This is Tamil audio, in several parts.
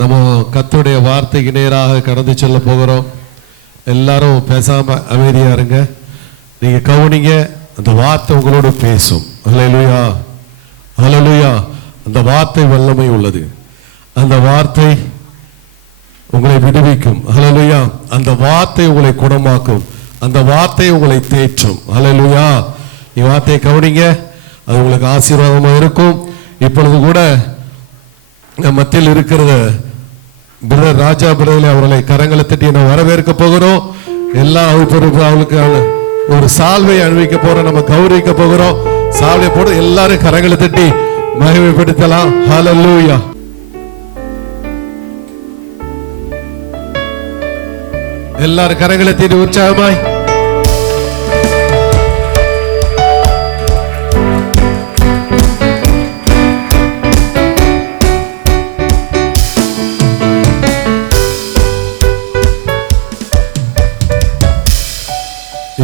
நம்ம கர்த்தருடைய வார்த்தைக்கு நேராக கடந்து செல்ல போகிறோம். எல்லாரும் பேசாம அமைதியா இருங்க. நீங்க கவனிங்க, அந்த வார்த்தை உங்களோட பேசும். ஹல்லேலூயா, ஹல்லேலூயா. அந்த வார்த்தை வல்லமை உள்ளது. அந்த வார்த்தை உங்களை விடுவிக்கும். ஹல்லேலூயா. அந்த வார்த்தை உங்களை குணமாக்கும். அந்த வார்த்தை உங்களை தேற்றும். ஹல்லேலூயா. வார்த்தையை கவனிங்க, அது உங்களுக்கு ஆசீர்வாதமாக இருக்கும். இப்பொழுது கூட மத்தியில் இருக்கிற பிரதர் ராஜா பிரதர் அவர்களை கரங்களை தட்டி நம்ம வரவேற்க போகிறோம். எல்லா அவளுக்கு ஒரு சால்வை அணிவிக்க போறோம். நம்ம கௌரவிக்க போகிறோம். சால்வை போட்டு எல்லாரும் கரங்களை தட்டி மகிமைப்படுத்தலாம். ஹல்லேலூயா. எல்லாரும் கரங்களை தட்டி உற்சாகமாய்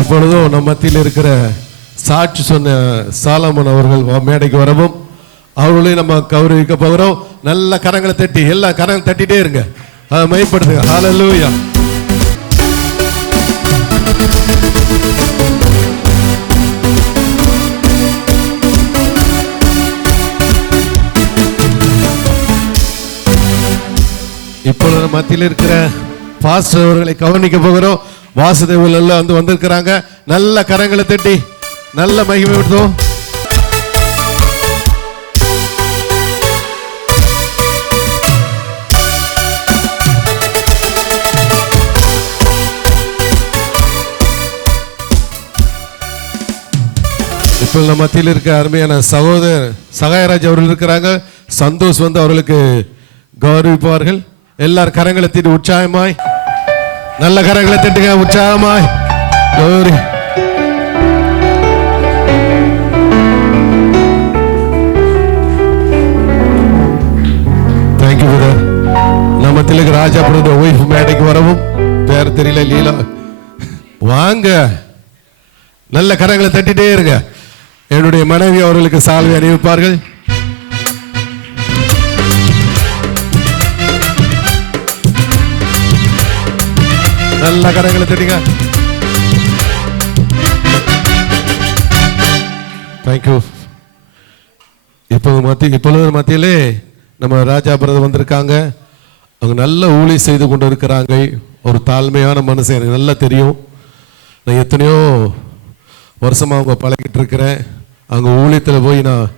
இப்பொழுதும் நம் மத்தியில் இருக்கிற சாட்சி சொன்ன சாலமன் அவர்கள் மேடைக்கு வரவும் அவர்களையும் நம்ம கௌரவிக்க போகிறோம். நல்ல கரங்களை தட்டி எல்லா கரங்களை தட்டிட்டே இருங்க, அதை மையப்படுத்துங்க. ஹல்லேலூயா. இப்பொழுது மத்தியில் இருக்கிற பாஸ்டர் அவர்களை கவனிக்க போகிறோம். வாசுதேவர்கள் எல்லாம் வந்திருக்கிறாங்க. நல்ல கரங்களை தட்டி நல்ல மகிமைப்படுத்தும். இப்போ நம்ம மத்தியில் இருக்க அருமையான சகோதரர் சகாயராஜ் அவர்கள் இருக்கிறாங்க. சந்தோஷ் அவர்களுக்கு கௌரவிப்பார்கள். எல்லாரும் கரங்களை தட்டி உற்சாகமாய் நல்ல கரங்களை தட்டுங்க, உற்சாகமாய். Gauri thank you brother. நம்ம திலக ராஜா பிரதர் ஒய்ஃப் மேடைக்கு வரவும், பேர் தெரியல, லீலா வாங்க. நல்ல கரங்களை தட்டிட்டே இருங்க. என்னுடைய மனைவி அவர்களுக்கு சால்வை அணிவிப்பார்கள். நல்ல கரங்களை தட்டிங்க. தேங்க்யூ. இப்பொழுது மத்தியிலே நம்ம ராஜா பிரதர் வந்திருக்காங்க. அவங்க நல்ல ஊழி செய்து கொண்டு இருக்கிறாங்க. ஒரு தாழ்மையான மனுஷன், எனக்கு நல்லா தெரியும். நான் எத்தனையோ வருஷமாக அவங்க பழகிட்டு இருக்கிறேன். அவங்க ஊழியத்தில் போய் நான்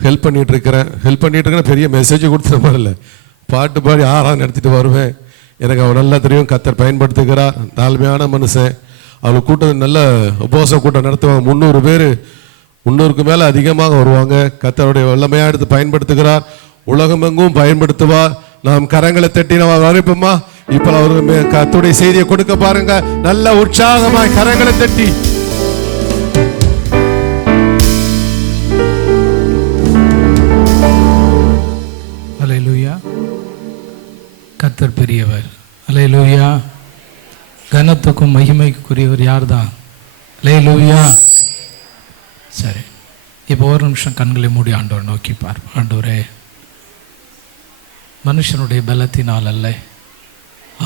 ஹெல்ப் பண்ணிட்டு இருக்கிறேன். பெரிய மெசேஜ் கொடுத்துற மாதிரி இல்லை, பாட்டு பாடி ஆறாம் நடத்திட்டு வருவேன். எனக்கு அவள் நல்லா தெரியும். கர்த்தர் பயன்படுத்துகிறார். தாழ்மையான மனுஷன். அவள் கூட்டம் நல்ல உபவாச கூட்டம் நடத்துவாங்க. 300 பேர், 300க்கு மேலே அதிகமாக வருவாங்க. கர்த்தருடைய வல்லமையாக எடுத்து பயன்படுத்துகிறார். உலகமெங்கும் பயன்படுத்துவார். நாம் கரங்களை தட்டி நம்ம வரப்போமா. இப்போ அவருக்கு கர்த்தருடைய செய்தியை கொடுக்க பாருங்க. நல்ல உற்சாகமாய் கரங்களை தட்டி. ஹல்லேலூயா. கர்த்தர் பெரியவர். ஹல்லேலூயா. கனத்துக்கும் மகிமைக்குரியவர் யார்தான்? ஹல்லேலூயா. சரி, இப்போ ஒரு நிமிஷம் கண்களை மூடி ஆண்டவர் நோக்கி பார்ப்போம். ஆண்டவரே, மனுஷனுடைய பலத்தினால் அல்ல,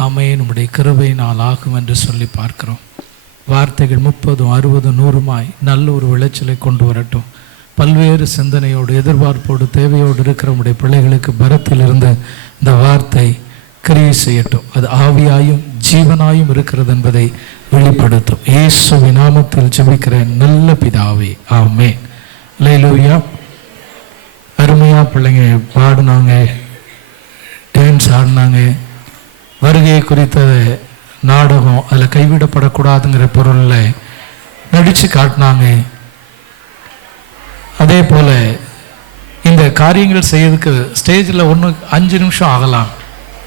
ஆமையே நம்முடைய கிருபையினால் ஆகும் என்று சொல்லி பார்க்கிறோம். வார்த்தைகள் 30, 60, 100 நல்ல ஒரு விளைச்சலை கொண்டு வரட்டும். பல்வேறு சிந்தனையோடு, எதிர்பார்ப்போடு, தேவையோடு இருக்கிற நம்முடைய பிள்ளைகளுக்கு பரத்திலிருந்து இந்த வார்த்தை கிரியை செய்யட்டும். அது ஆவியாயும் ஜீவனாயும் இருக்கிறது என்பதை வெளிப்படுத்தும். இயேசுவின் நாமத்தில் ஜெபிக்கிறேன் நல்ல பிதாவே, ஆமென். ஹல்லேலூயா. அருமையா பிள்ளைங்க பாடினாங்க, டான்ஸ் ஆடினாங்க. வருகை குறித்த நாடகம் அதில் கைவிடப்படக்கூடாதுங்கிற பொருளில் நடித்து காட்டினாங்க. அதே போல் இந்த காரியங்கள் செய்யறதுக்கு ஸ்டேஜில் 5 நிமிஷம் ஆகலாம்.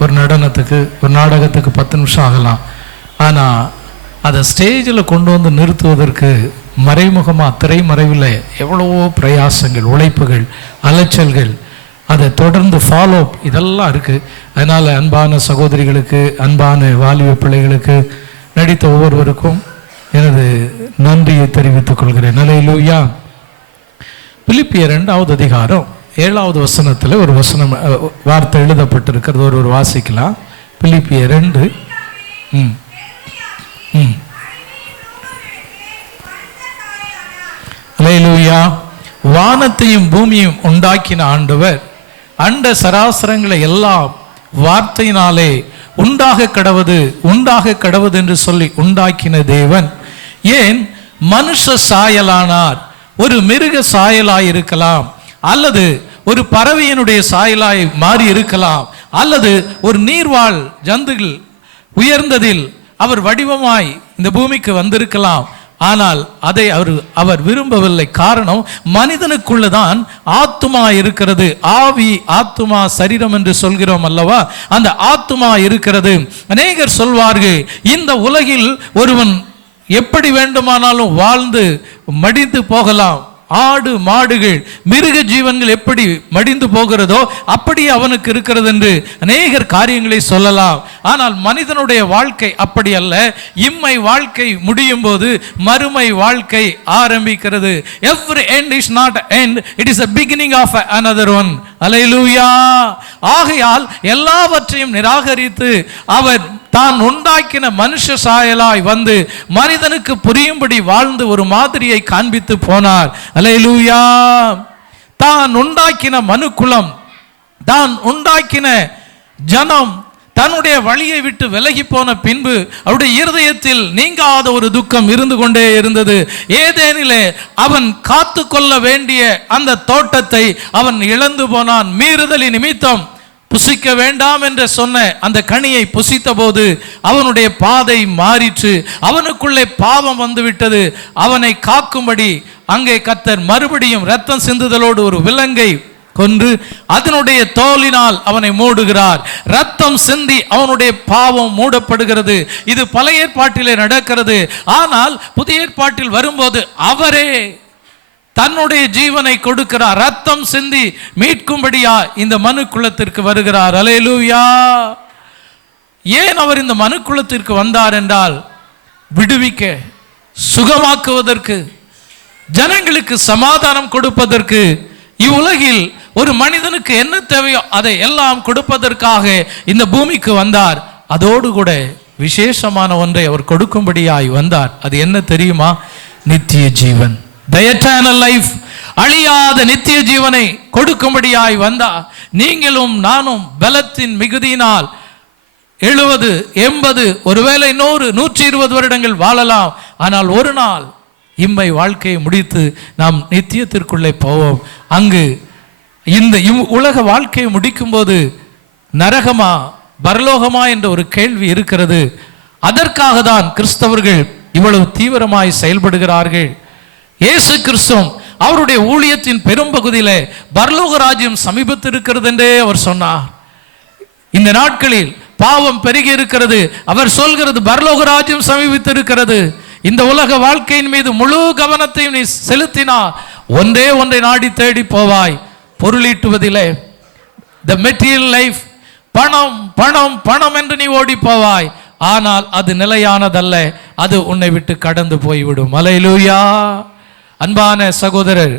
ஒரு நடனத்துக்கு, ஒரு நாடகத்துக்கு 10 நிமிஷம் ஆகலாம். ஆனால் அதை ஸ்டேஜில் கொண்டு வந்து நிறுத்துவதற்கு மறைமுகமாக திரைமறைவில் எவ்வளவோ பிரயாசங்கள், உழைப்புகள், அலைச்சல்கள், அதை தொடர்ந்து ஃபாலோ இதெல்லாம் இருக்குது. அதனால் அன்பான சகோதரிகளுக்கு, அன்பான வாலிப பிள்ளைகளுக்கு, நடித்த ஒவ்வொருவருக்கும் எனது நன்றியை தெரிவித்துக் கொள்கிறேன். ஹல்லேலூயா. பிலிப்பியர் 2வது அதிகாரம் 7வது வசனத்தில் ஒரு வசனம் வார்த்தை எழுதப்பட்டிருக்கிறது. ஒரு வாசிக்கலாம். பிலிப்பியர் 2. அல்லேலூயா. வானத்தையும் பூமியும் உண்டாக்கின ஆண்டவர் அண்ட சராசரங்களை எல்லாம் வார்த்தையினாலே உண்டாக கடவது என்று சொல்லி உண்டாக்கின தேவன் ஏன் மனுஷ சாயலானார்? ஒரு மிருக சாயலாய் இருக்கலாம், அல்லது ஒரு பறவையினுடைய சாயலாய் மாறி இருக்கலாம், அல்லது ஒரு நீர்வாழ் ஜந்துகள் உயர்ந்ததில் அவர் வடிவமாய் இந்த பூமிக்கு வந்திருக்கலாம். ஆனால் அதை அவர் விரும்பவில்லை. காரணம், மனிதனுக்குள்ளதான் ஆத்துமா இருக்கிறது. ஆவி, ஆத்துமா, சரீரம் என்று சொல்கிறோம் அல்லவா? அந்த ஆத்துமா இருக்கிறது. அநேகர் சொல்வார்கள், இந்த உலகில் ஒருவன் எப்படி வேண்டுமானாலும் வாழ்ந்து மடிந்து போகலாம். ஆடு மாடுகள் மிருக ஜீவன்கள் எப்படி மடிந்து போகிறதோ அப்படி அவனுக்கு இருக்கிறது என்று அநேகர் காரியங்களை சொல்லலாம். ஆனால் மனிதனுடைய வாழ்க்கை அப்படி அல்ல. இம்மை வாழ்க்கை முடியும் போது மறுமை வாழ்க்கை ஆரம்பிக்கிறது. Every end is not end, it is a beginning of another one. அல்லேலூயா. ஆகையால் எல்லாவற்றையும் நிராகரித்து அவர் தான் உண்டாக்கின மனுஷ சாயலாய் வந்து மனிதனுக்கு புரியும்படி வாழ்ந்து ஒரு மாதிரியை காண்பித்து போனார். அல்லேலூயா. தான் உண்டாக்கின மனுக்குலம், தான் உண்டாக்கின ஜனம் தன்னுடைய வழியை விட்டு விலகி போன பின்பு அவருடைய இருதயத்தில் நீங்காத ஒரு துக்கம் இருந்து கொண்டே இருந்தது. ஏதேனிலே அவன் காத்து கொள்ள வேண்டிய அந்த தோட்டத்தை அவன் இழந்து போனான். மீறுதலின் நிமித்தம் புசிக்க வேண்டாம் என்று சொன்ன அந்த கனியை புசித்த போது அவனுடைய பாதை மாறிற்று. அவனுக்குள்ளே பாவம் வந்து விட்டது. அவனை காக்கும்படி அங்கே கர்த்தர் மறுபடியும் இரத்தம் சிந்துதலோடு ஒரு விலங்கை கொன்று அதனுடைய தோலினால் அவனை மூடுகிறார். ரத்தம் சிந்தி அவனுடைய பாவம் மூடப்படுகிறது. இது பழைய ஏற்பாட்டிலே நடக்கிறது. ஆனால் புதிய ஏற்பாட்டில் வரும்போது அவரே தன்னுடைய ஜீவனை கொடுக்கிறார். ரத்தம் சிந்தி மீட்கும்படியா இந்த மனுக்குலத்திற்கு வருகிறார். அல்லேலூயா. ஏன் அவர் இந்த மனுக்குலத்திற்கு வந்தார் என்றால், விடுவிக்க, சுகமாக்குவதற்கு, ஜனங்களுக்கு சமாதானம் கொடுப்பதற்கு, இவ்வுலகில் ஒரு மனிதனுக்கு என்ன தேவையோ அதை எல்லாம் கொடுப்பதற்காக இந்த பூமிக்கு வந்தார். அதோடு கூட விசேஷமான ஒன்றை அவர் கொடுக்கும்படியாய் வந்தார். அது என்ன தெரியுமா? நித்திய ஜீவன், the eternal life, அழியாத நித்திய ஜீவனை கொடுக்கும்படியாய் வந்தார். நீங்களும் நானும் பலத்தின் மிகுதியினால் 70, 80, ஒருவேளை 100, 120 வருடங்கள் வாழலாம். ஆனால் ஒரு நாள் இம்மை வாழ்க்கையை முடித்து நாம் நித்தியத்திற்குள்ளே போவோம். அங்கு இந்த உலக வாழ்க்கையை முடிக்கும் போது நரகமா பரலோகமா என்ற ஒரு கேள்வி இருக்கிறது. அதற்காக தான் கிறிஸ்தவர்கள் இவ்வளவு தீவிரமாய் செயல்படுகிறார்கள். இயேசு கிறிஸ்து அவருடைய ஊழியத்தின் பெரும்பகுதியிலே பரலோக ராஜ்யம் சமீபத்தில் இருக்கிறது என்றே அவர் சொன்னார். இந்த நாட்களில் பாவம் பெருகி இருக்கிறது. அவர் சொல்கிறது பரலோக ராஜ்யம் சமீபித்திருக்கிறது. இந்த உலக வாழ்க்கையின் மீது முழு கவனத்தையும் நீ செலுத்தினார் ஒன்றே ஒன்றை நாடி தேடி போவாய். பொருளீட்டுவதிலே, the material life, பணம் பணம் பணம் என்று நீ ஓடி போவாய். ஆனால் அது நிலையானதல்ல. அது உன்னை விட்டு கடந்து போய்விடும். அல்லேலூயா. அன்பான சகோதரர்,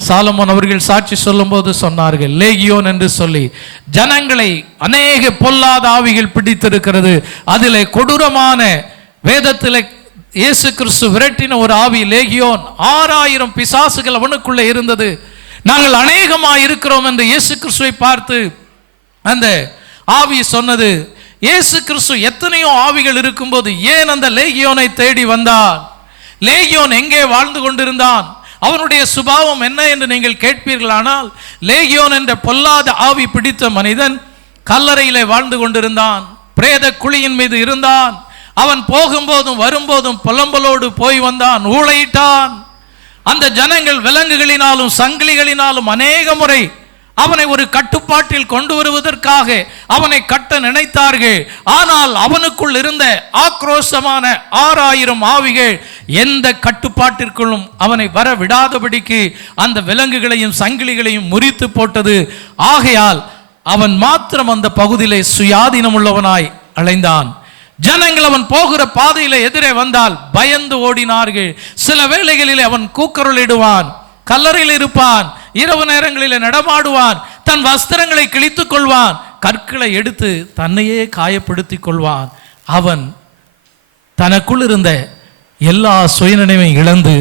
சாலமோன் அவர்கள் சாட்சி சொல்லும் போது சொன்னார்கள், லேகியோன் என்று சொல்லி ஜனங்களை அநேக பொல்லாத ஆவிகள் பிடித்திருக்கிறது. அதிலே கொடூரமான வேதத்தில் இயேசு கிறிஸ்து விரட்டின ஒரு ஆவி லேகியோன். 6000 பிசாசுகள் அவனுக்குள்ளே இருந்தது. நாங்கள் அநேகமாக இருக்கிறோம் என்று இயேசு கிறிஸ்துவை பார்த்து அந்த ஆவி சொன்னது. இயேசு கிறிஸ்து எத்தனையோ ஆவிகள் இருக்கும்போது ஏன் அந்த லேகியோனை தேடி வந்தார்? லேகியோன் எங்கே வாழ்ந்து கொண்டிருந்தான்? அவனுடைய சுபாவம் என்ன என்று நீங்கள் கேட்பீர்களானால், லேகியோன் என்ற பொல்லாத ஆவி பிடித்த மனிதன் கல்லறையிலே வாழ்ந்து கொண்டிருந்தான். பிரேத குழியின் மீது இருந்தான். அவன் போகும்போதும் வரும்போதும் புலம்பலோடு போய் வந்தான், ஊளையிட்டான். அந்த ஜனங்கள் விலங்குகளினாலும் சங்கிலிகளினாலும் அநேக முறை அவனை ஒரு கட்டுப்பாட்டில் கொண்டு வருவதற்காக அவனை கட்ட நினைத்தார்கள். ஆனால் அவனுக்குள் இருந்த ஆக்ரோஷமான 6000 ஆவிகள் எந்த கட்டுப்பாட்டிற்குள்ளும் அவனை வர விடாதபடிக்கு அந்த விலங்குகளையும் சங்கிலிகளையும் முறித்து போட்டது. ஆகையால் அவன் மாத்திரம் அந்த பகுதியிலே சுயாதீனம் உள்ளவனாய் அலைந்தான். ஜனங்கள் அவன் போகிற பாதையில எதிரே வந்தால் பயந்து ஓடினார்கள். சில வேளைகளிலே அவன் கூக்குரலிடுவான், கல்லறையில் இருப்பான், இரவு நேரங்களில் நடமாடுவான், தன் வஸ்திரங்களை கிழித்துக் கொள்வான், கற்களை எடுத்து தன்னையே காயப்படுத்திக் கொள்வான். அவன் தனக்குள் இருந்த எல்லா சுயநினைவையும் இழந்து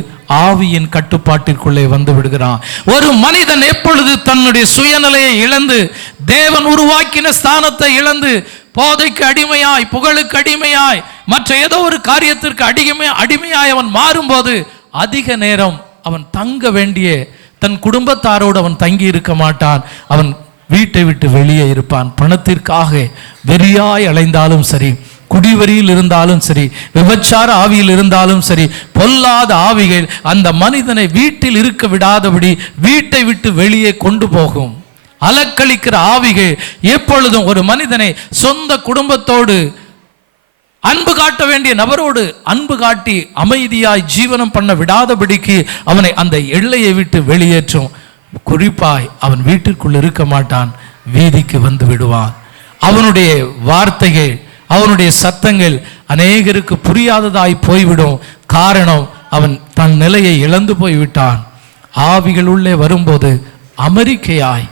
ஆவியின் கட்டுப்பாட்டிற்குள்ளே வந்து விடுகிறான். ஒரு மனிதன் எப்பொழுது தன்னுடைய சுயநிலையை இழந்து தேவன் உருவாக்கின ஸ்தானத்தை இழந்து போதைக்கு அடிமையாய், புகழுக்கு அடிமையாய், மற்ற ஏதோ ஒரு காரியத்திற்கு அடிமையாய் அவன் மாறும்போது அதிக நேரம் அவன் தங்க வேண்டிய தன் குடும்பத்தாரோடு அவன் தங்கி இருக்க மாட்டான். அவன் வீட்டை விட்டு வெளியே இருப்பான். பணத்திற்காக வெறியாய் அலைந்தாலும் சரி, குடிவரியில் இருந்தாலும் சரி, விபச்சார ஆவியில் இருந்தாலும் சரி, பொல்லாத ஆவிகள் அந்த மனிதனை வீட்டில் இருக்க விடாதபடி வீட்டை விட்டு வெளியே கொண்டு போகும். அலக்களிக்கிற ஆவிகள் எப்பொழுதும் ஒரு மனிதனை சொந்த குடும்பத்தோடு அன்பு காட்ட வேண்டிய நபரோடு அன்பு காட்டி அமைதியாய் ஜீவனம் பண்ண விடாதபடிக்கு அவனை அந்த எல்லையை விட்டு வெளியேற்றும். குறிப்பாய் அவன் வீட்டிற்குள் இருக்க மாட்டான், வீதிக்கு வந்து விடுவான். அவனுடைய வார்த்தைகள், அவனுடைய சத்தங்கள் அநேகருக்கு புரியாததாய் போய்விடும். காரணம், அவன் தன் நிலையை இழந்து போய்விட்டான். ஆவிகள் உள்ளே வரும்போது அமெரிக்கையாய்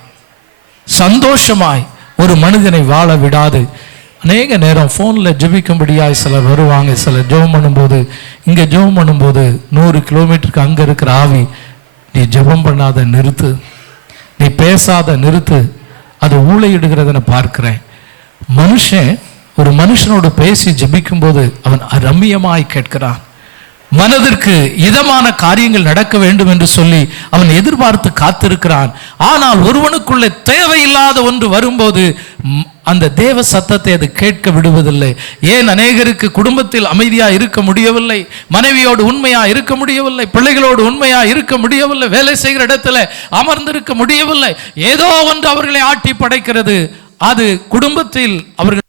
சந்தோஷமாய் ஒரு மனிதனை வாழ விடாது. அநேக நேரம் ஃபோனில் ஜெபிக்கும்படியாய் சிலர் வருவாங்க. சிலர் ஜெபம் பண்ணும்போது, இங்கே ஜெபம் பண்ணும்போது 100 கிலோமீட்டருக்கு அங்கே இருக்கிற ஆவி, நீ ஜெபம் பண்ணாத நிறுத்து, நீ பேசாத நிறுத்து, அது ஊளையிடுகிறத நான் பார்க்கிறேன். மனுஷன் ஒரு மனுஷனோடு பேசி ஜெபிக்கும் போது அவன் ரம்மியமாய் கேட்கிறான். மனதிற்கு இதமான காரியங்கள் நடக்க வேண்டும் என்று சொல்லி அவன் எதிர்பார்த்து காத்திருக்கிறான். ஆனால் ஒருவனுக்குள்ளே தேவையில்லாத ஒன்று வரும்போது அந்த தேவ சத்தத்தை அது கேட்க விடுவதில்லை. ஏன் அநேகருக்கு குடும்பத்தில் அமைதியா இருக்க முடியவில்லை, மனைவியோடு உண்மையா இருக்க முடியவில்லை, பிள்ளைகளோடு உண்மையா இருக்க முடியவில்லை, வேலை செய்கிற இடத்துல அமர்ந்திருக்க முடியவில்லை. ஏதோ ஒன்று அவர்களை ஆட்டி படைக்கிறது. அது குடும்பத்தில் அவர்கள்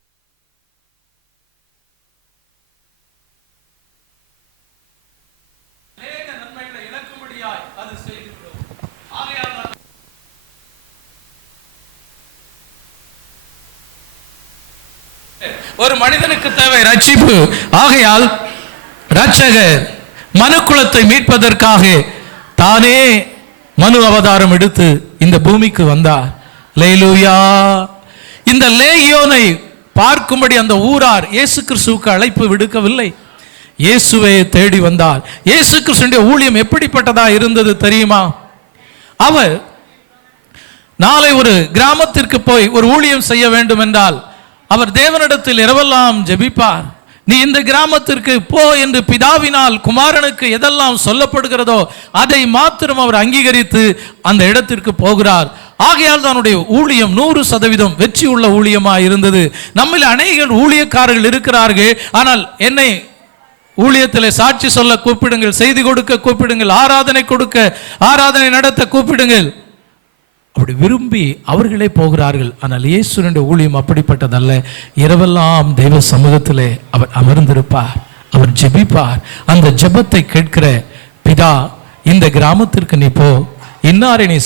ஒரு மனிதனுக்கு தேவை ரட்சிப்பு. ஆகையால் ரட்சகர் மனுக்குலத்தை மீட்பதற்காக தானே மனு அவதாரம் எடுத்து இந்த பூமிக்கு வந்தார். அல்லேலூயா. இந்த லேகியோனை பார்க்கும்படி அந்த ஊரார் இயேசு கிறிஸ்துவுக்கு அழைப்பு விடுக்கவில்லை, இயேசுவை தேடி வந்தார். இயேசு கிறிஸ்துவினுடைய ஊழியம் எப்படிப்பட்டதா இருந்தது தெரியுமா? அவர் நாளை ஒரு கிராமத்திற்கு போய் ஒரு ஊழியம் செய்ய வேண்டும் என்றால் அவர் தேவனிடத்தில் இரவெல்லாம் ஜெபிப்பார். நீ இந்த கிராமத்திற்கு போ என்று பிதாவினால் குமாரனுக்கு எதெல்லாம் சொல்லப்படுகிறதோ அதை மாத்திரம் அவர் அங்கீகரித்து அந்த இடத்திற்கு போகிறார். ஆகையால் தன்னுடைய ஊழியம் 100% வெற்றி உள்ள ஊழியமாக இருந்தது. நம்மில் அநேகர் ஊழியக்காரர்கள் இருக்கிறார்கள். ஆனால் என்னை ஊழியத்தில் சாட்சி சொல்ல கூப்பிடுங்கள், செய்தி கொடுக்க கூப்பிடுங்கள், ஆராதனை கொடுக்க, ஆராதனை நடத்த கூப்பிடுங்கள், அப்படி விரும்பி அவர்களே போகிறார்கள். ஆனால் இயேசுவினுடைய ஊழியம் அப்படிப்பட்டதல்ல. இரவெல்லாம் தெய்வ சமூகத்திலே அவர் அமர்ந்திருப்பார், அவர் ஜெபிப்பார். அந்த ஜெபத்தை கேட்கிற பிதா, இந்த கிராமத்திற்கு நீ போ, இன்னாரை நீ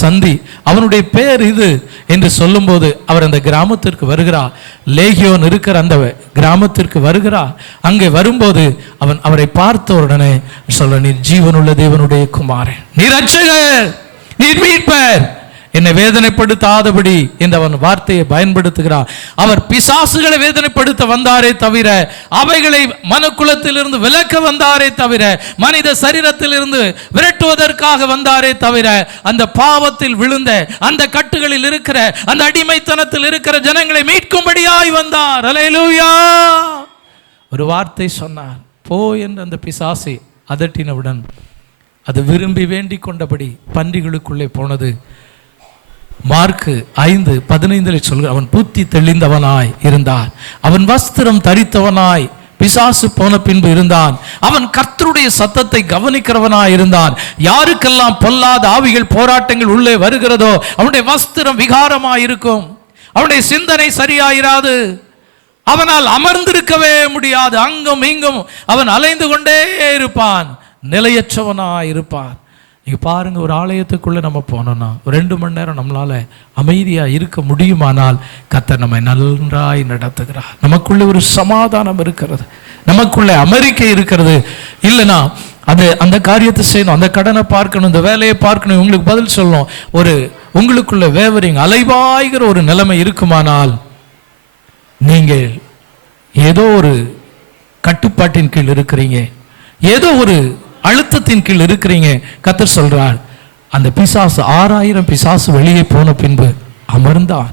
சந்தி, அவனுடைய பேர் இது என்று சொல்லும்போது அவர் அந்த கிராமத்திற்கு வருகிறார். லேகியோன் இருக்கிற அந்த கிராமத்திற்கு வருகிறார். அங்கே வரும்போது அவரை பார்த்த உடனே சொல்ல, நீ ஜீவனுள்ள தேவனுடைய குமாரன், நீ ரட்சகர், நீ மீட்பர், என்னை வேதனைப்படுத்தாதபடி என்று அவன் வார்த்தையை பயன்படுத்துகிறார். அவர் பிசாசுகளை வேதனைப்படுத்த வந்தாரே தவிர, அவைகளை மனுக்குலத்திலிருந்து விலக்க வந்தாரே தவிர, மனித சரீரத்திலிருந்து விரட்டுவதற்காக வந்தாரே தவிர, அந்த பாவத்தில் விழுந்த, அந்த கட்டுகளில் இருக்கிற, அந்த அடிமைத்தனத்தில் இருக்கிற ஜனங்களை மீட்கும்படியாய் வந்தார். அல்லேலூயா. ஒரு வார்த்தை சொன்னார், போ என்று அந்த பிசாசை அதட்டினவுடன் அது விரும்பி வேண்டிக் கொண்டபடி பன்றிகளுக்குள்ளே போனது. மார்க்கு 5:15 சொல்கிற, அவன் புத்தி தெளிந்தவனாய் இருந்தான், அவன் வஸ்திரம் தரித்தவனாய் பிசாசு போன பின்பு இருந்தான், அவன் கர்த்தருடைய சத்தத்தை கவனிக்கிறவனாய் இருந்தான். யாருக்கெல்லாம் பொல்லாத ஆவிகள் போராட்டங்கள் உள்ளே வருகிறதோ அவனுடைய வஸ்திரம் விகாரமாய் இருக்கும், அவனுடைய சிந்தனை சரியாயிராது, அவனால் அமர்ந்திருக்கவே முடியாது, அங்கும் இங்கும் அவன் அலைந்து கொண்டே இருப்பான், நிலையற்றவனாய் இருப்பான். நீங்க பாருங்க, ஒரு ஆலயத்துக்குள்ள நம்ம போனோம்னா ஒரு 2 மணி நேரம் நம்மளால அமைதியா இருக்க முடியுமானால் கர்த்தர் நம்மை நன்றாய் நடத்துகிறார். நமக்குள்ள ஒரு சமாதானம் இருக்கிறது, நமக்குள்ள அமெரிக்கை இருக்கிறது. இல்லைனா அந்த காரியத்தை செய்யணும், அந்த கடனை பார்க்கணும், இந்த வேலையை பார்க்கணும், உங்களுக்கு பதில் சொல்லணும். உங்களுக்குள்ள வேவரிங் அலைவாய்கிற ஒரு நிலைமை இருக்குமானால் நீங்கள் ஏதோ ஒரு கட்டுப்பாட்டின் கீழ் இருக்கிறீங்க, ஏதோ ஒரு அழுத்தத்தின் கீழ் இருக்கிறீங்க. கர்த்தர் சொல்றார், அந்த பிசாசு 6000 பிசாசு வெளியே போன பின்பு அமர்ந்தான்,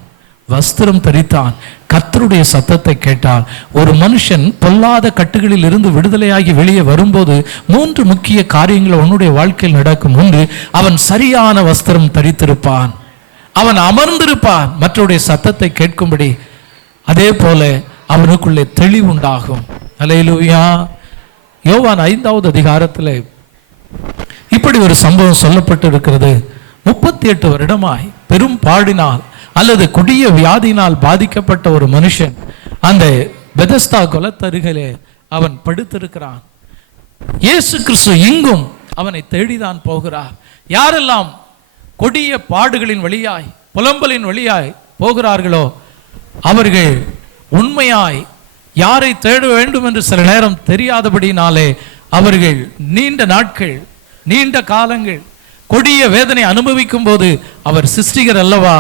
வஸ்திரம் தரித்தான், கர்த்தருடைய சத்தத்தை கேட்டான். ஒரு மனுஷன் பொல்லாத கட்டுகளில் இருந்து விடுதலையாகி வெளியே வரும்போது 3 முக்கிய காரியங்கள் உன்னுடைய வாழ்க்கையில் நடக்கும். ஒன்று, அவன் சரியான வஸ்திரம் தரித்திருப்பான், அவன் அமர்ந்திருப்பான் மற்றவருடைய சத்தத்தை கேட்கும்படி. அதே போல அவனுக்குள்ளே தெளிவுண்டாகும். அல்லேலூயா. யோவான் 5வது அதிகாரத்தில் இப்படி ஒரு சம்பவம் சொல்லப்பட்டு இருக்கிறது. 38 வருடமாய் பெரும் பாடினால் அல்லது கொடிய வியாதியினால் பாதிக்கப்பட்ட ஒரு மனுஷன் அந்த பெதஸ்தா குளத்தருகிலே அவன் படுத்திருக்கிறான். இயேசு கிறிஸ்து இங்கும் அவனை தேடிதான் போகிறார். யாரெல்லாம் கொடிய பாடுகளின் வழியாய் புலம்பலின் வழியாய் போகிறார்களோ அவர்கள் உண்மையாய் யாரை தேட வேண்டும் என்று சில நேரம் தெரியாதபடினாலே அவர்கள் நீண்ட நாட்கள் நீண்ட காலங்கள் கொடிய வேதனை அனுபவிக்கும் போது அவர் சிருஷ்டிகர் அல்லவா,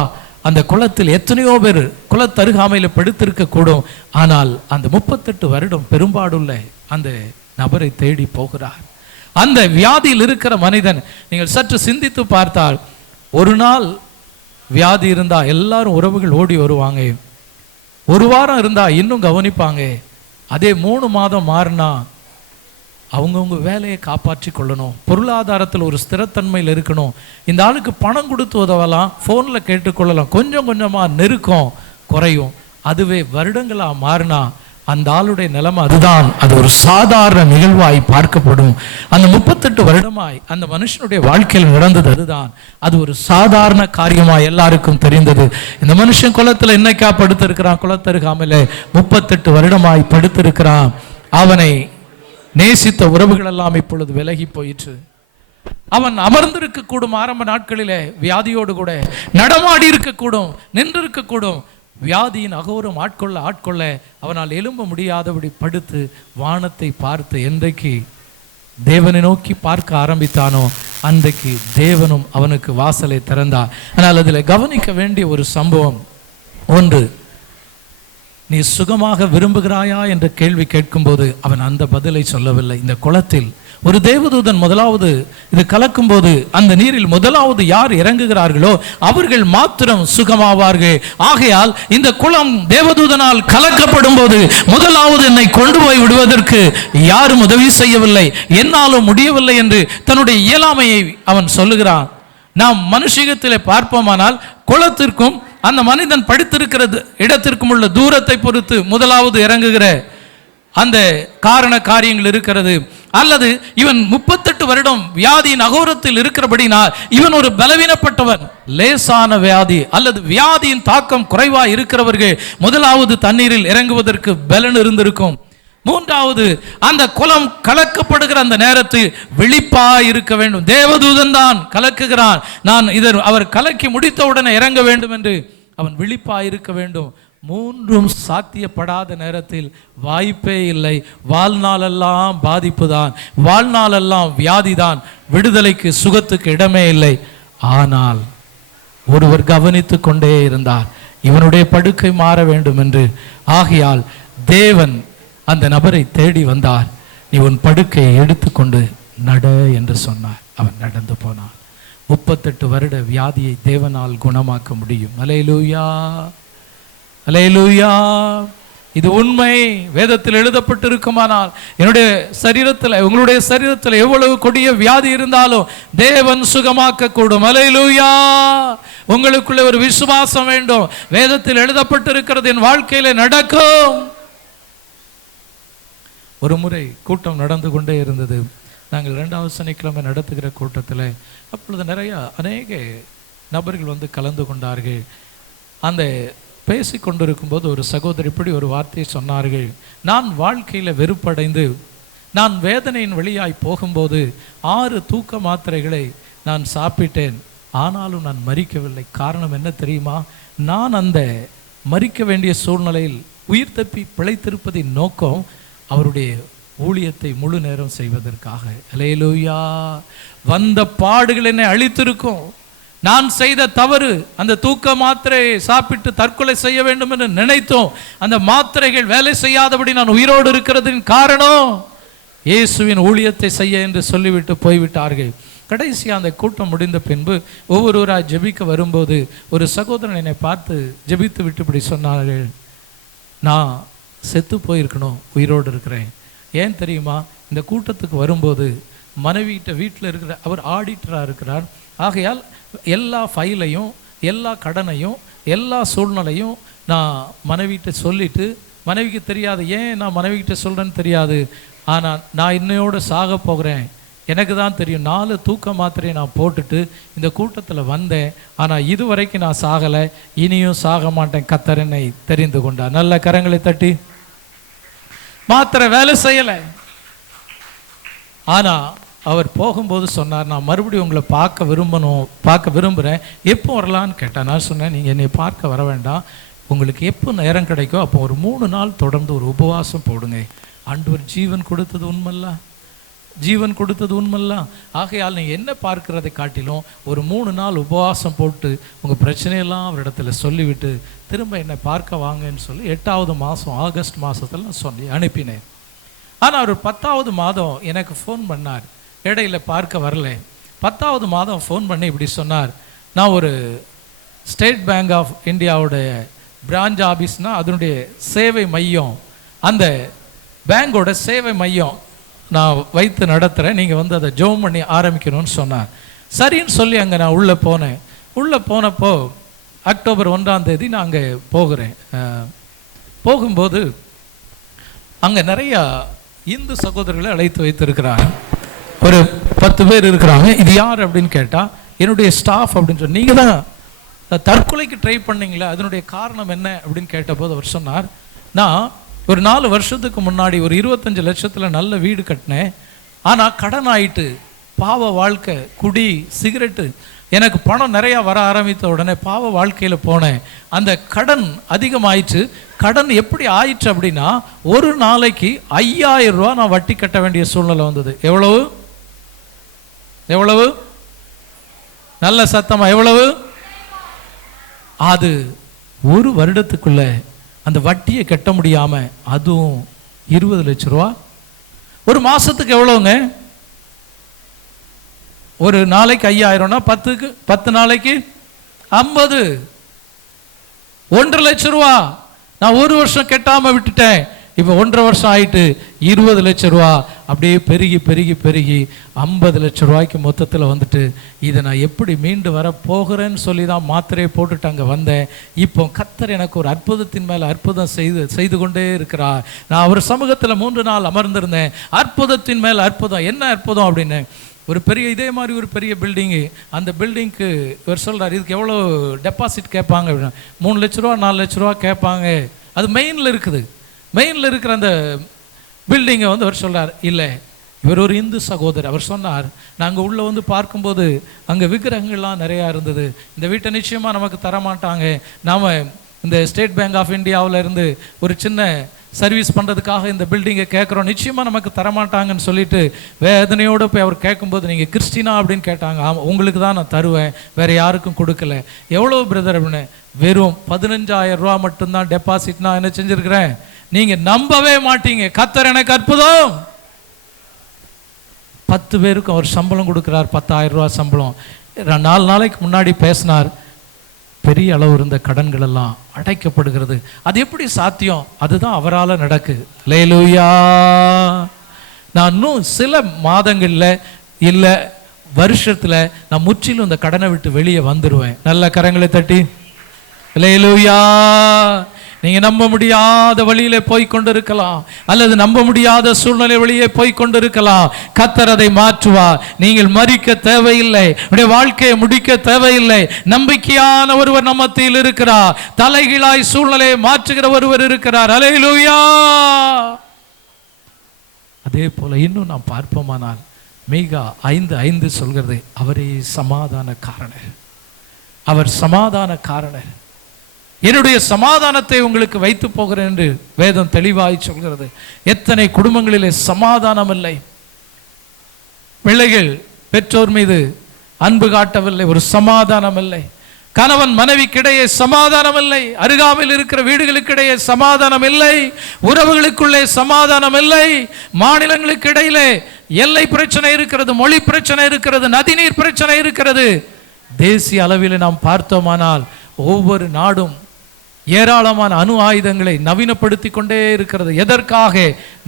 அந்த குளத்தில் எத்தனையோ பேர் குளத்தருகாமையில் படுத்திருக்க கூடும். ஆனால் அந்த 38 வருடம் பெரும்பாடுள்ள அந்த நபரை தேடி போகிறார். அந்த வியாதியில் இருக்கிற மனிதன், நீங்கள் சற்று சிந்தித்து பார்த்தால், ஒரு நாள் வியாதி இருந்தா எல்லாரும் உறவுகள் ஓடி வருவாங்க, ஒரு வாரம் இருந்தா இன்னும் கவனிப்பாங்க. அதே 3 மாதம் மாறினா அவங்கவுங்க வேலையை காப்பாற்றி கொள்ளணும், பொருளாதாரத்தில் ஒரு ஸ்திரத்தன்மையில் இருக்கணும். இந்த ஆளுக்கு பணம் கொடுத்து உதவலாம், ஃபோனில் கேட்டுக்கொள்ளலாம், கொஞ்சம் கொஞ்சமாக நெருக்கம் குறையும். அதுவே வருடங்களாக மாறினா அந்த ஆளுடைய நிலைமை அதுதான், அது ஒரு சாதாரண நிகழ்வாய் பார்க்கப்படும். அந்த 38 வருடமாய் அந்த மனுஷனுடைய வாழ்க்கையில் நடந்தது அதுதான், அது ஒரு சாதாரண காரியமாய் எல்லாருக்கும் தெரிந்தது. இந்த மனுஷன் குளத்தில் என்னைக்கா படுத்திருக்கிறான், குளத்தருகாமையில் 38 வருடமாய் படுத்திருக்கிறான். அவனை நேசித்த உறவுகள் எல்லாம் இப்பொழுது விலகி போயிற்று. அவன் அமர்ந்திருக்க கூடும், ஆரம்ப நாட்களிலே வியாதியோடு கூட நடமாடி இருக்கக்கூடும், நின்றிருக்கக்கூடும். வியாதியின் அகோரம் ஆட்கொள்ள அவனால் எழும்ப முடியாதபடி படுத்து வானத்தை பார்த்து என்றைக்கு தேவனை நோக்கி பார்க்க ஆரம்பித்தானோ அன்றைக்கு தேவனும் அவனுக்கு வாசலை திறந்தார். ஆனால் அதில் கவனிக்க வேண்டிய ஒரு சம்பவம் ஒன்று, நீ சுகமாக விரும்புகிறாயா என்ற கேள்வி கேட்கும்போது அவன் அந்த பதிலை சொல்லவில்லை. இந்த குளத்தில் ஒரு தேவதூதன் முதலாவது இது கலக்கும் போது அந்த நீரில் முதலாவது யார் இறங்குகிறார்களோ அவர்கள் மாத்திரம் சுகமாவார்கள். ஆகையால் இந்த குளம் தேவதூதனால் கலக்கப்படும் போது முதலாவது என்னை கொண்டு போய் விடுவதற்கு யாரும் உதவி செய்யவில்லை, என்னாலும் முடியவில்லை என்று தன்னுடைய இயலாமையை அவன் சொல்லுகிறான். நாம் மனுஷிகத்திலே பார்ப்போமானால் குளத்திற்கும் அந்த மனிதன் படித்திருக்கிறது இடத்திற்கும் உள்ள தூரத்தை பொறுத்து முதலாவது இறங்குகிற அந்த காரண காரியங்கள் இருக்கிறது. அல்லது இவன் 38 வருடம் வியாதியின் அகோரத்தில் இருக்கிறபடினால் இவன் ஒரு பலவீனப்பட்டவன், லேசான வியாதி அல்லது வியாதியின் தாக்கம் குறைவா இருக்கிறவர்கள் முதலாவது தண்ணீரில் இறங்குவதற்கு பலன் இருந்திருக்கும். மூன்றாவது, அந்த குளம் கலக்கப்படுகிற அந்த நேரத்தில் விழிப்பா இருக்க வேண்டும். தேவதூதன் தான் கலக்குகிறான், நான் அவர் கலக்கி முடித்த உடனே இறங்க வேண்டும் என்று அவன் விழிப்பா இருக்க வேண்டும். மூன்றும் சாத்தியப்படாத நேரத்தில் வாய்ப்பே இல்லை. வாழ்நாளெல்லாம் பாதிப்பு தான், வாழ்நாளெல்லாம் வியாதி தான், விடுதலைக்கு சுகத்துக்கு இடமே இல்லை. ஆனால் ஒருவர் கவனித்து கொண்டே இருந்தார், இவனுடைய படுக்கை மாற வேண்டும் என்று. ஆகையால் தேவன் அந்த நபரை தேடி வந்தார். நீ உன் படுக்கையை எடுத்துக்கொண்டு நட என்று சொன்னார். அவன் நடந்து போனான். 38 வருட வியாதியை தேவனால் குணமாக்க முடியும். அல்லேலூயா, அல்லேலூயா. இது உண்மை. வேதத்தில் எழுதப்பட்டிருக்குமானால் என்னுடைய சரீரத்தில், உங்களுடைய சரீரத்தில் எவ்வளவு கொடிய வியாதி இருந்தாலும் தேவன் சுகமாக்க கூடும். அல்லேலூயா. உங்களுக்குள்ள ஒரு விசுவாசம் வேண்டும். வேதத்தில் எழுதப்பட்டிருக்கிறது என் வாழ்க்கையில நடக்கும். ஒரு முறை கூட்டம் நடந்து கொண்டே இருந்தது. நாங்கள் 2வது சனிக்கிழமை நடத்துகிற கூட்டத்தில் அப்பொழுது அநேக நபர்கள் வந்து கலந்து கொண்டார்கள். அந்த பேசி கொண்டிருக்கும்போது ஒரு சகோதரி இப்படி ஒரு வார்த்தையை சொன்னார்கள், நான் வாழ்க்கையில் வெறுப்படைந்து நான் வேதனையின் வழியாய் போகும்போது 6 தூக்க மாத்திரைகளை நான் சாப்பிட்டேன், ஆனாலும் நான் மரிக்கவில்லை. காரணம் என்ன தெரியுமா? நான் அந்த மரிக்க வேண்டிய சூழ்நிலையில் உயிர் தப்பி பிழைத்திருப்பதின் நோக்கம் அவருடைய ஊழியத்தை முழு நேரம் செய்வதற்காக. அல்லேலூயா. வந்த பாடுகள் என்னை அழித்திருக்கும். நான் செய்த தவறு, அந்த தூக்க மாத்திரையை சாப்பிட்டு தற்கொலை செய்ய வேண்டும் என்று நினைத்தோம். அந்த மாத்திரைகள் வேலை செய்யாதபடி நான் உயிரோடு இருக்கிறதின் காரணம் இயேசுவின் ஊழியத்தை செய்ய என்று சொல்லிவிட்டு போய்விட்டார்கள். கடைசியாக அந்த கூட்டம் முடிந்த பின்பு ஒவ்வொருவராக ஜெபிக்க வரும்போது ஒரு சகோதரன் என்னை பார்த்து ஜெபித்து விட்டு இப்படி சொன்னார்கள், நான் செத்து போயிருக்கணும், உயிரோடு இருக்கிறேன். ஏன் தெரியுமா? இந்த கூட்டத்துக்கு வரும்போது மனைவிகிட்ட வீட்டில் இருக்கிற, அவர் ஆடிட்டராக இருக்கிறார். ஆகையால் எல்லா ஃபைலையும் எல்லா கடனையும் எல்லா சூழ்நிலையும் நான் மனைவிகிட்ட சொல்லிவிட்டு, மனைவிக்கு தெரியாது, ஏன் நான் மனைவிகிட்ட சொல்கிறேன்னு தெரியாது, ஆனால் நான் இன்னையோடு சாக போகிறேன், எனக்கு தான் தெரியும். 4 தூக்க மாத்திரையை நான் போட்டுட்டு இந்த கூட்டத்தில் வந்தேன், ஆனால் இதுவரைக்கும் நான் சாகலை, இனியும் சாக மாட்டேன், கர்த்தர் என்னை தெரிந்து கொண்டார். நல்ல கரங்களை தட்டி. மாத்திரை வேலை செய்யலை, ஆனால் அவர் போகும்போது சொன்னார், நான் மறுபடியும் உங்களை பார்க்க விரும்புகிறேன், எப்போ வரலான்னு கேட்டேன். நான் சொன்னேன், நீங்கள் என்னை பார்க்க வர வேண்டாம், உங்களுக்கு எப்போ நேரம் கிடைக்கும் அப்போ ஒரு 3 நாள் தொடர்ந்து ஒரு உபவாசம் போடுங்க. ஆண்டவர் ஜீவன் கொடுத்தது உண்மைல்ல. ஆகையால் நீங்கள் என்ன பார்க்கிறதை காட்டிலும் ஒரு 3 நாள் உபவாசம் போட்டு உங்கள் பிரச்சனையெல்லாம் அவரிடத்துல சொல்லிவிட்டு திரும்ப என்னை பார்க்க வாங்கன்னு சொல்லி 8வது மாதம் ஆகஸ்ட் மாதத்தில் நான் சொல்லி அனுப்பினேன். ஆனால் அவர் 10வது மாதம் எனக்கு ஃபோன் பண்ணார், இடையில பார்க்க வரல. 10வது மாதம் ஃபோன் பண்ணி இப்படி சொன்னார், நான் ஒரு ஸ்டேட் பேங்க் ஆஃப் இந்தியாவுடைய பிரான்ச் ஆஃபீஸ்னால் அதனுடைய சேவை மையம், அந்த பேங்கோட சேவை மையம் நான் வைத்து நடத்துகிறேன், நீங்கள் வந்து அதை ஜோம் பண்ணி ஆரம்பிக்கணும்னு சொன்னார். சரின்னு சொல்லி அங்கே நான் உள்ளே போனப்போ அக்டோபர் 1ஆம் தேதி நான் அங்கே போகிறேன். போகும்போது அங்கே நிறையா இந்து சகோதரர்களை அழைத்து வைத்திருக்கிறாங்க. ஒரு 10 பேர் இருக்கிறாங்க. இது யார் அப்படின்னு கேட்டால் என்னுடைய ஸ்டாஃப் அப்படின்னு சொல்லி, நீங்கள் தான் தற்கொலைக்கு ட்ரை பண்ணீங்களே, அதனுடைய காரணம் என்ன அப்படின்னு கேட்டபோது அவர் சொன்னார், நான் ஒரு 4 வருஷத்துக்கு முன்னாடி ஒரு 25 லட்சத்தில் நல்ல வீடு கட்டினேன், ஆனால் கடன் ஆயிட்டு, பாவ வாழ்க்கை, குடி, சிகரெட்டு, எனக்கு பணம் நிறையா வர ஆரம்பித்த உடனே பாவ வாழ்க்கையில் போனேன், அந்த கடன் அதிகமாயிடுச்சு. கடன் எப்படி ஆயிடுச்சு அப்படின்னா ஒரு நாளைக்கு 5000 ரூபா நான் வட்டி கட்ட வேண்டிய சூழ்நிலை வந்தது. எவ்வளவு நல்ல சத்தமா, எவ்வளவு? அது ஒரு வருடத்துக்குள்ள அந்த வட்டியை கட்ட முடியாம, அதுவும் 20 லட்சம் ரூபா. ஒரு மாசத்துக்கு எவ்வளவுங்க? ஒரு நாளைக்கு 5000னா 10 நாளைக்கு 50, 1.5 லட்சம் ரூபா. நான் ஒரு வருஷம் கெட்டாம விட்டுட்டேன், இப்போ 1.5 வருஷம் ஆயிட்டு 20 லட்சம் ரூபா. அப்படியே பெருகி 50 லட்சம் ரூபாய்க்கு மொத்தத்தில் வந்துட்டு, இதை நான் எப்படி மீண்டு வர போகிறேன்னு சொல்லி தான் மாத்திரையை போட்டுட்டு அங்கே வந்தேன். இப்போ கர்த்தர் எனக்கு ஒரு அற்புதத்தின் மேலே அற்புதம் செய்து கொண்டே இருக்கிறார். நான் அவர் சமூகத்தில் 3 நாள் அமர்ந்திருந்தேன். அற்புதத்தின் மேலே அற்புதம். என்ன அற்புதம் அப்படின்னு, ஒரு பெரிய இதே மாதிரி ஒரு பெரிய பில்டிங்கு, அந்த பில்டிங்க்கு இவர் சொல்கிறார், இதுக்கு எவ்வளோ டெபாசிட் கேட்பாங்க அப்படின்னா 3 லட்ச ரூபா 4 லட்ச ரூபா கேட்பாங்க. அது மெயினில் இருக்குது. மெயினில் இருக்கிற அந்த பில்டிங்கை வந்து அவர் சொல்கிறார், இல்லை, இவர் ஒரு இந்து சகோதரர். அவர் சொன்னார், நாங்கள் உள்ளே வந்து பார்க்கும்போது அங்கே விக்கிரகங்கள்லாம் நிறையா இருந்தது, இந்த வீட்டை நிச்சயமாக நமக்கு தரமாட்டாங்க, நாம் இந்த ஸ்டேட் பேங்க் ஆஃப் இந்தியாவில் இருந்து ஒரு சின்ன சர்வீஸ் பண்ணுறதுக்காக இந்த பில்டிங்கை கேட்குறோம், நிச்சயமாக நமக்கு தரமாட்டாங்கன்னு சொல்லிட்டு வேதனையோடு போய் அவர் கேட்கும்போது, நீங்கள் கிறிஸ்டினா அப்படின்னு கேட்டாங்க. ஆமாம், உங்களுக்கு தான் நான் தருவேன், வேறு யாருக்கும் கொடுக்கல. எவ்வளோ பிரதர் அப்படின்னு, வெறும் 15000 ரூபா மட்டும்தான் டெபாசிட். நான் என்ன செஞ்சுருக்கிறேன், நீங்கள் நம்பவே மாட்டீங்க, கர்த்தர் எனக்கு அற்புதம். 10 பேருக்கு அவர் சம்பளம் கொடுக்குறார், 10000 ரூபா சம்பளம். 4 நாளைக்கு முன்னாடி பேசினார், பெரிய அளவு இருந்த கடன்கள் எல்லாம் அடைக்கப்படுகிறது. அது எப்படி சாத்தியம்? அதுதான் அவரால் நடக்குது. அல்லேலூயா. நான் இன்னும் சில மாதங்களில் இல்லை வருஷத்தில் நான் முற்றிலும் இந்த கடனை விட்டு வெளியே வந்துடுவேன். நல்ல கரங்களை தட்டி அல்லேலூயா. நீங்க நம்ப முடியாத வழியிலே போய் கொண்டிருக்கலாம், அல்லது நம்ப முடியாத சூழ்நிலை வழியே போய் கொண்டிருக்கலாம். கர்த்தர் அதை மாற்றுவார். நீங்கள் மரிக்க தேவையில்லை, உடைய வாழ்க்கையை முடிக்க தேவையில்லை. நம்பிக்கையான ஒருவர் நம்ம மத்தியில் இருக்கிறார். தலைகீழாய் சூழ்நிலையை மாற்றுகிற ஒருவர் இருக்கிறார். அல்லேலூயா. அதே போல இன்னும் நாம் பார்ப்போமானால், மீகா 5:5 சொல்கிறது, அவரே சமாதான காரணர். அவர் சமாதான காரணர். என்னுடைய சமாதானத்தை உங்களுக்கு வைத்து போகிறேன் என்று வேதம் தெளிவாய் சொல்கிறது. எத்தனை குடும்பங்களிலே சமாதானம் இல்லை. பிள்ளைகள் பெற்றோர் மீது அன்பு காட்டவில்லை, ஒரு சமாதானம் இல்லை. கணவன் மனைவிக்கிடையே சமாதானம் இல்லை. அருகாமையில் இருக்கிற வீடுகளுக்கிடையே சமாதானம் இல்லை. உறவுகளுக்குள்ளே சமாதானம் இல்லை. மாநிலங்களுக்கு இடையிலே எல்லை பிரச்சனை இருக்கிறது, மொழி பிரச்சனை இருக்கிறது, நதிநீர் பிரச்சனை இருக்கிறது. தேசிய அளவில் நாம் பார்த்தோமானால் ஒவ்வொரு நாடும் ஏராளமான அணு ஆயுதங்களை நவீனப்படுத்தி கொண்டே இருக்கிறது. எதற்காக?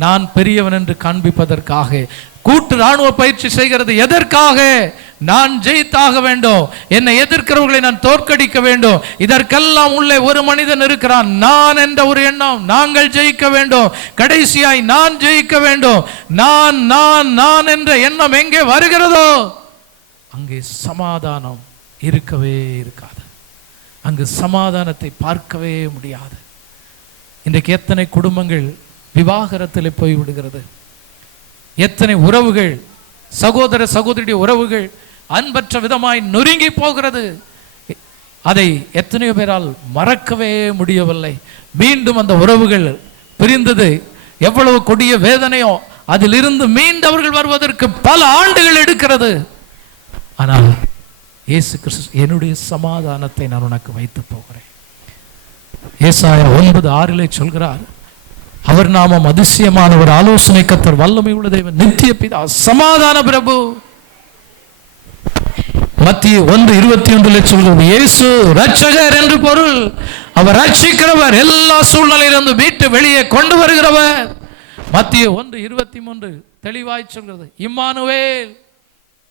நான் பெரியவன் என்று காண்பிப்பதற்காக. கூட்டு ராணுவ பயிற்சி செய்கிறது எதற்காக? நான் ஜெயித்தாக வேண்டும், என்னை எதிர்க்கிறவர்களை நான் தோற்கடிக்க வேண்டும். இதற்கெல்லாம் உள்ளே ஒரு மனிதன் இருக்கிறான், நான் என்ற ஒரு எண்ணம். நாங்கள் ஜெயிக்க வேண்டும், கடைசியாய் நான் ஜெயிக்க வேண்டும். நான் நான் நான் என்ற எண்ணம் எங்கே வருகிறதோ அங்கே சமாதானம் இருக்கவே இருக்காது. அங்கு சமாதானத்தை பார்க்கவே முடியாது. இன்றைக்கு எத்தனை குடும்பங்கள் விவாகரத்தில் போய்விடுகிறது. எத்தனை உறவுகள், சகோதர சகோதரியுடைய உறவுகள் அன்பற்ற விதமாய் நொறுங்கி போகிறது. அதை எத்தனையோ பேரால் மறக்கவே முடியவில்லை. மீண்டும் அந்த உறவுகள் பிரிந்தது எவ்வளவு கொடிய வேதனையோ, அதிலிருந்து மீண்டவர்கள் வருவதற்கு பல ஆண்டுகள் எடுக்கிறது. ஆனால் இயேசு கிறிஸ்து, என்னுடைய சமாதானத்தை நான் உனக்கு வைத்து போகிறேன். ஏசாயா 9:6 சொல்கிறார், அவர் நாமம் அதிசயமான ஒரு ஆலோசனை கர்த்தர், வல்லமை உள்ள தேவன், நித்திய பிதா, சமாதான பிரபு. மத்திய 1:21 சொல்கிறது, இயேசு ரட்சகர் என்று பொருள். அவர் ரட்சிக்கிறவர், எல்லா சூழ்நிலையிலிருந்து வீட்டு வெளியே கொண்டு வருகிறவர். மத்திய 1:23 தெளிவாய் சொல்கிறது, இம்மானுவேல்,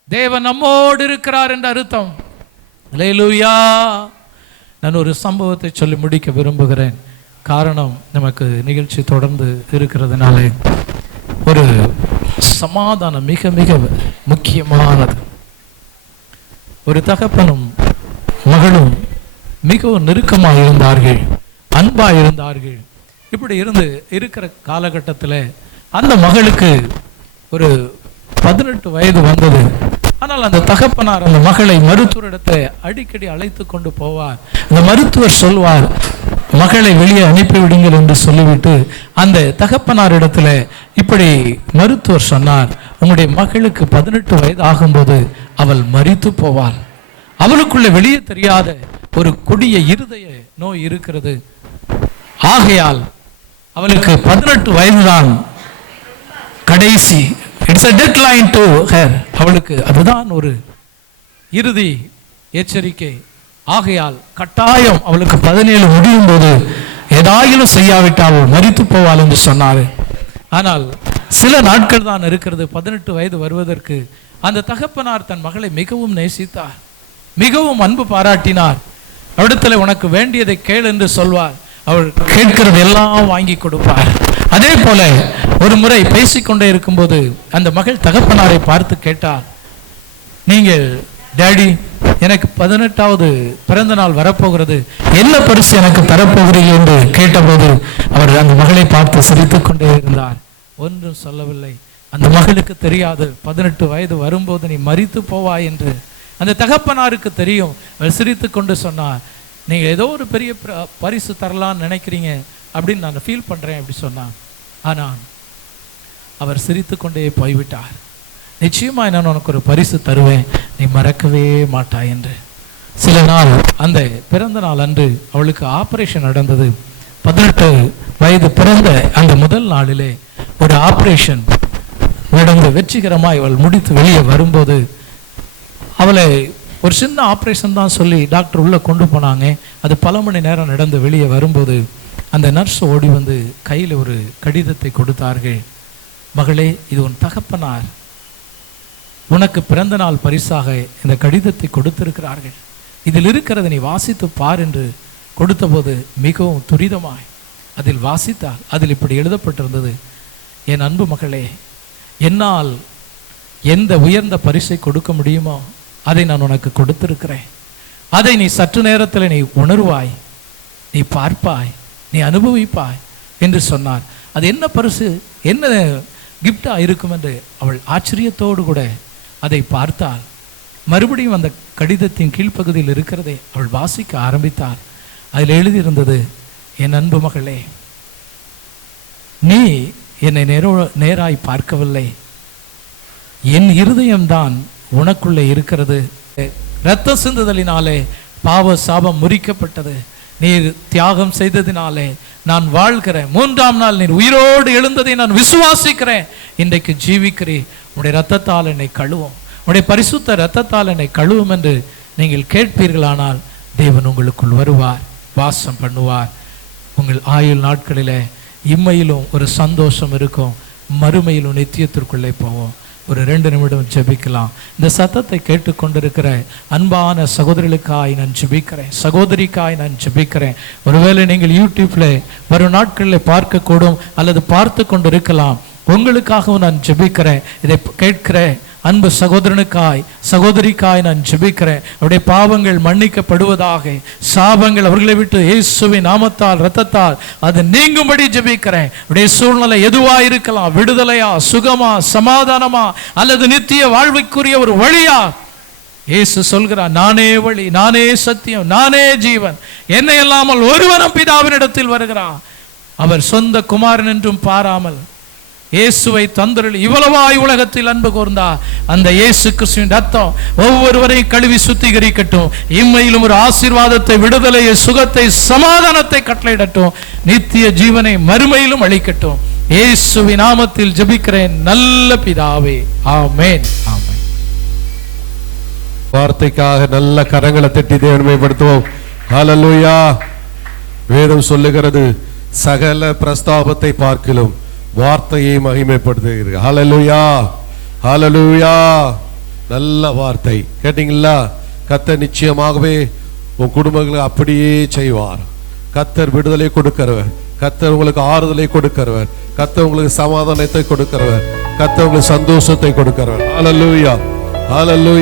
தேவன் நம்மோடு இருக்கிறார் என்ற அர்த்தம். அல்லேலூயா. நான் ஒரு சம்பவத்தை சொல்லி முடிக்க விரும்புகிறேன். காரணம், நமக்கு நிகழ்ச்சி தொடர்ந்து இருக்கிறதுனால ஒரு சமாதானம் மிக மிக முக்கியமானது. ஒரு தகப்பனும் மகளும் மிகவும் நெருக்கமாக இருந்தார்கள், அன்பாக இருந்தார்கள். இப்படி இருக்கிற காலகட்டத்தில் அந்த மகளுக்கு ஒரு 18 வயது வந்தது. ஆனால் அந்த தகப்பனார் அந்த மகளை மருத்துவரிடத்தை அடிக்கடி அழைத்து கொண்டு போவார். அந்த மருத்துவர் சொல்வார், மகளை வெளியே அனுப்பிவிடுங்கள் என்று சொல்லிவிட்டு அந்த தகப்பனார் இடத்துல இப்படி மருத்துவர் சொன்னார், உங்களுடைய மகளுக்கு 18 வயது ஆகும்போது அவள் மரித்து போவாள். அவளுக்குள்ள வெளியே தெரியாத ஒரு கொடிய இருதய நோய் இருக்கிறது. ஆகையால் அவளுக்கு 18 வயதுதான் கடைசி. It's a deadline to her. அவளுக்கு அதுதான் ஒரு இறுதி எச்சரிக்கை. ஆகையால் கட்டாயம் அவளுக்கு 17 முடியும் போது ஏதாயிலும் செய்யாவிட்டால் மரித்து போவாள் என்று சொன்னார். ஆனால் சில நாட்கள் தான் இருக்கிறது 18 வயது வருவதற்கு. அந்த தகப்பனார் தன் மகளை மிகவும் நேசித்தார், மிகவும் அன்பு பாராட்டினார். அவரிடத்துல உனக்கு வேண்டியதை கேள் என்று சொல்வார், அவள் கேட்கிறது எல்லாம் வாங்கி கொடுப்பார். அதே போல ஒரு முறை பேசிக்கொண்டே இருக்கும்போது அந்த மகள் தகப்பனாரை பார்த்து கேட்டார், நீங்கள் டேடி, எனக்கு 18வது பிறந்த நாள் வரப்போகிறது, என்ன பரிசு எனக்கு தரப்போகிறீர்கள் என்று கேட்டபோது அவர் அந்த மகளை பார்த்து சிரித்துக் கொண்டே இருந்தார், ஒன்றும் சொல்லவில்லை. அந்த மகளுக்கு தெரியாது 18 வயது வரும்போது நீ மரித்து போவாய் என்று. அந்த தகப்பனாருக்கு தெரியும். அவர் சிரித்து கொண்டு சொன்னார், நீங்கள் ஏதோ ஒரு பெரிய பரிசு தரலான்னு நினைக்கிறீங்க அப்படின்னு நான் ஃபீல் பண்ணுறேன் அப்படி சொன்னான். ஆனால் அவர் சிரித்து கொண்டே போய்விட்டார். நிச்சயமாக நான் உனக்கு ஒரு பரிசு தருவேன், நீ மறக்கவே மாட்டாய் என்று. சில நாள் அந்த பிறந்த நாள் அன்று அவளுக்கு ஆப்ரேஷன் நடந்தது. 18 வயது பிறந்த அந்த முதல் நாளிலே ஒரு ஆப்ரேஷன் நடந்து வெற்றிகரமாக அவள் முடித்து வெளியே வரும்போது அவளை ஒரு சின்ன ஆப்ரேஷன் தான் சொல்லி டாக்டர் உள்ளே கொண்டு போனாங்க. அது பல மணி நேரம் நடந்து வெளியே வரும்போது அந்த நர்ஸ் ஓடி வந்து கையில் ஒரு கடிதத்தை கொடுத்தார்கள். மகளே, இது உன் தகப்பனார் உனக்கு பிறந்த நாள் பரிசாக இந்த கடிதத்தை கொடுத்திருக்கிறார்கள், இதில் இருக்கிறத நீ வாசித்து பார் என்று கொடுத்தபோது மிகவும் துரிதமாய் அதில் வாசித்தார். அதில் இப்படி எழுதப்பட்டிருந்தது, என் அன்பு மகளே, என்னால் எந்த உயர்ந்த பரிசை கொடுக்க முடியுமோ அதை நான் உனக்கு கொடுத்திருக்கிறேன். அதை நீ சற்று நேரத்தில் நீ உணர்வாய், நீ பார்ப்பாய், நீ அனுபவிப்பாய் என்று சொன்னார். அது என்ன பரிசு, என்ன கிஃப்டா இருக்கும் என்று அவள் ஆச்சரியத்தோடு கூட அதை பார்த்தாள். மறுபடியும் அந்த கடிதத்தின் கீழ்ப்பகுதியில் இருக்கிறதை அவள் வாசிக்க ஆரம்பித்தாள். அதில் எழுதியிருந்தது, என் அன்பு மகளே, நீ என்னை நேராய் பார்க்கவில்லை, என் இருதயம்தான் உனக்குள்ளே இருக்கிறது. இரத்த சிந்துதலினாலே பாவ சாபம் முறிக்கப்பட்டது. நீர் தியாகம் செய்ததினாலே நான் வாழ்கிறேன். 3ஆம் நாள் நீர் உயிரோடு எழுந்ததை நான் விசுவாசிக்கிறேன். இன்றைக்கு ஜீவிக்கிறேன். உடைய இரத்தத்தால் என்னை கழுவும், உடைய பரிசுத்த இரத்தத்தால் என்னை கழுவும் என்று நீங்கள் கேட்பீர்களானால் தேவன் உங்களுக்குள் வருவார், வாசம் பண்ணுவார். உங்கள் ஆயுள் நாட்களிலே இம்மையிலும் ஒரு சந்தோஷம் இருக்கும், மறுமையிலும் நித்தியத்திற்குள்ளே போவோம். ஒரு 2 நிமிடம் ஜெபிக்கலாம். இந்த சத்தத்தை கேட்டுக்கொண்டிருக்கிற அன்பான சகோதரிகளுக்காய் நான் ஜெபிக்கிறேன், சகோதரிக்காய் நான் ஜெபிக்கிறேன். ஒருவேளை நீங்கள் யூடியூப்ல வரும் நாட்களில் பார்க்கக்கூடும் அல்லது பார்த்து கொண்டிருக்கலாம். உங்களுக்காகவும் நான் ஜெபிக்கிறேன். இதை கேட்கிற அன்பு சகோதரனுக்காய் சகோதரிக்காய் நான் ஜெபிக்கிறேன். அவருடைய பாவங்கள் மன்னிக்கப்படுவதாக, சாபங்கள் அவர்களை விட்டு இயேசுவின் நாமத்தால் இரத்தத்தால் அது நீங்கும்படி ஜெபிக்கிறேன். அவருடைய சூழ்நிலை எதுவா இருக்கலாம், விடுதலையா, சுகமா, சமாதானமா அல்லது நித்திய வாழ்வுக்குரிய ஒரு வழியா, இயேசு சொல்கிறார், நானே வழி, நானே சத்தியம், நானே ஜீவன், என்னை இல்லாமல் ஒருவனும் பிதாவினிடத்தில் வருகிறான். அவர் சொந்த குமாரன் என்றும் பாராமல் இயேசுவை தந்தருளி இவ்வளவாய் உலகத்தில் அன்பு கூர்ந்தார். அந்த இயேசு கிறிஸ்துவின் ரத்தம் ஒவ்வொருவரையும் கழுவி சுத்திகரிக்கட்டும். இம்மையிலும் ஒரு ஆசீர்வாதத்தை, விடுதலையை, சுகத்தை, சமாதானத்தை கட்டளையிடட்டும். நித்திய ஜீவனை மறுமையிலும் அளிக்கட்டும். இயேசுவின் நாமத்தில் ஜெபிக்கிறேன் நல்ல பிதாவே, ஆமென், ஆமென். வார்த்தைக்காக நல்ல கரங்களை தட்டி தேவன்மைப்படுத்துவோம். ஹல்லேலூயா. வேதம் சொல்லுகிறது, சகல பிரஸ்தாபத்தை பார்க்கிலும் வார்த்தையை மகிமைப்படுத்துகிறது. ஹல்லேலூயா, ஹல்லேலூயா. நல்ல வார்த்தை கேட்டீங்களா? கர்த்தர் நிச்சயமாகவே உன் குடும்பங்களுக்கு அப்படியே செய்வார். கர்த்தர் விடுதலை கொடுக்கிறவர், கர்த்தர் உங்களுக்கு ஆறுதலை கொடுக்கிறவர், கர்த்தர் உங்களுக்கு சமாதானத்தை கொடுக்கிறவர், கர்த்தர் உங்களுக்கு சந்தோஷத்தை கொடுக்கிறவர். ஹல்லேலூயா, ஹல்லேலூயா.